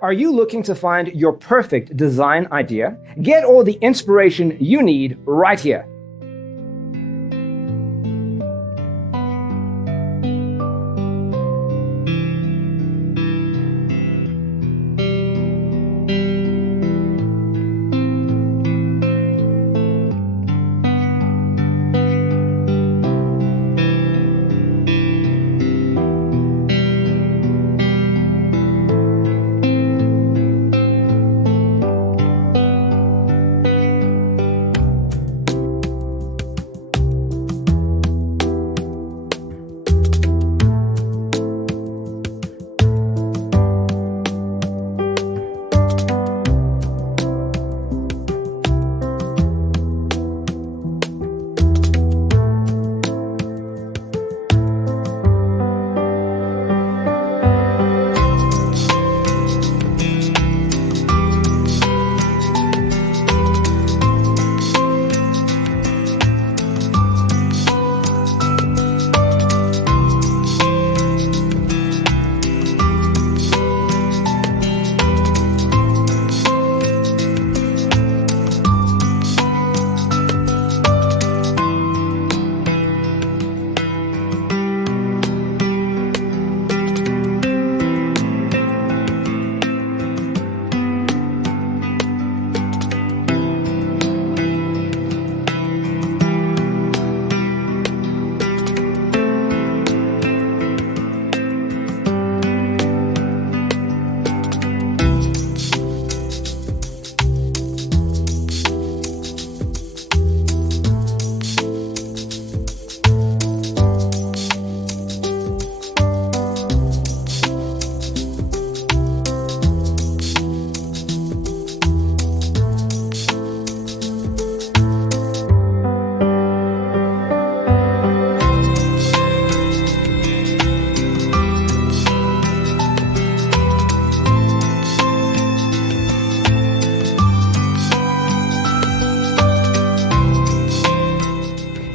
Are you looking to find your perfect design idea? Get all the inspiration you need right here.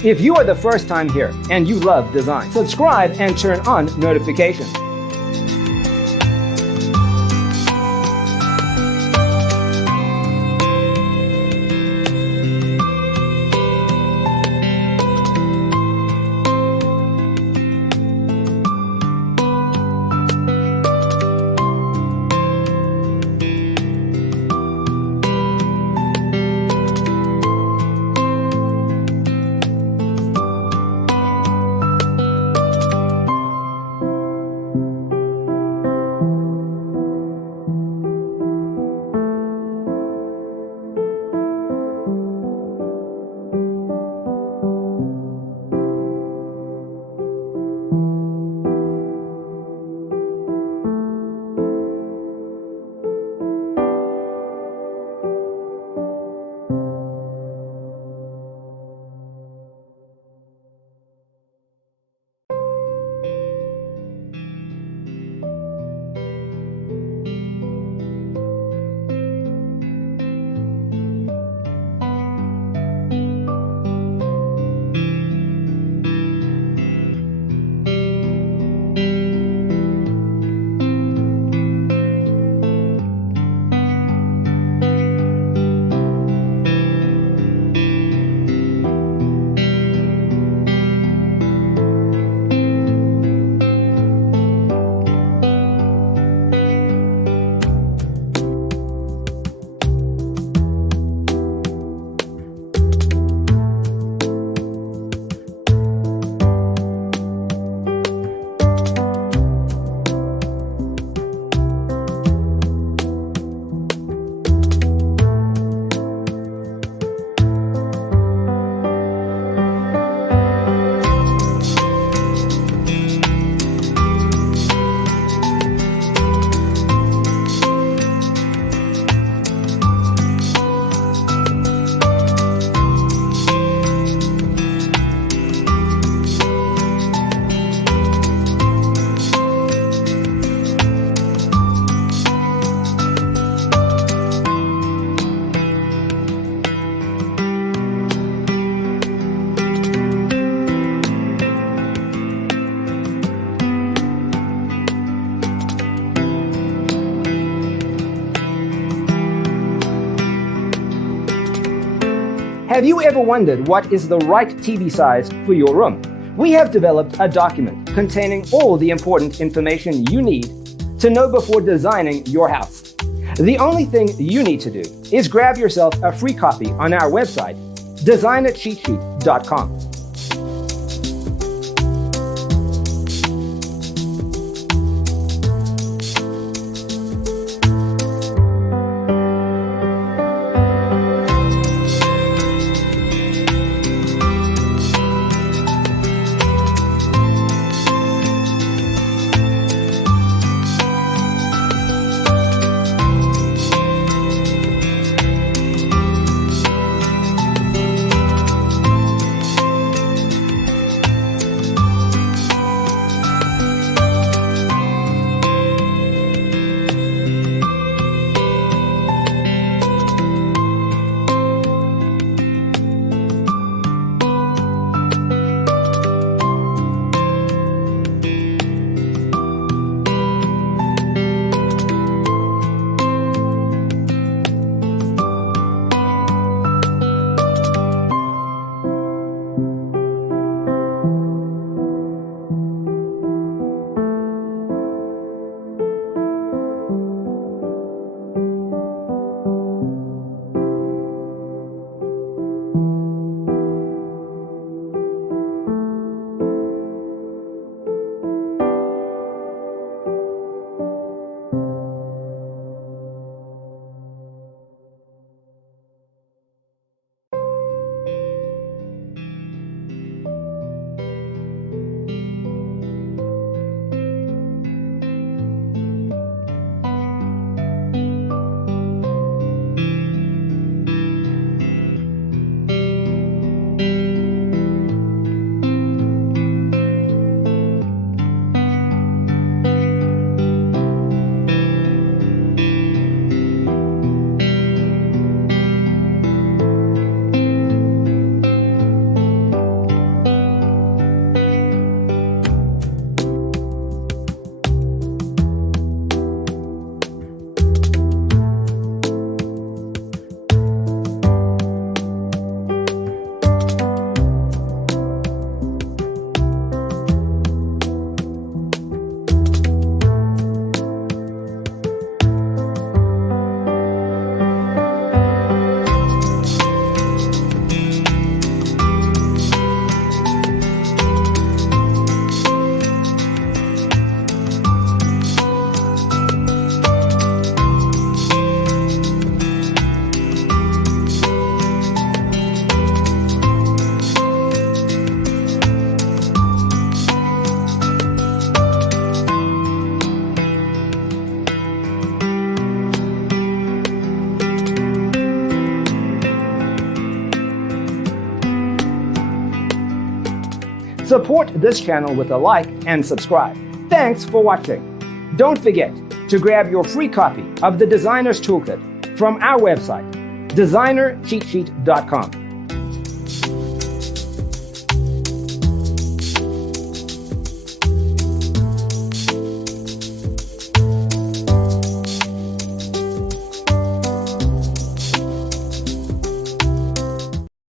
If you are the first time here and you love design, subscribe and turn on notifications. Have you ever wondered what is the right TV size for your room? We have developed a document containing all the important information you need to know before designing your house. The only thing you need to do is grab yourself a free copy on our website, designercheatsheet.com. Support this channel with a like and subscribe. Thanks for watching. Don't forget to grab your free copy of the Designer's Toolkit from our website, designercheatsheet.com.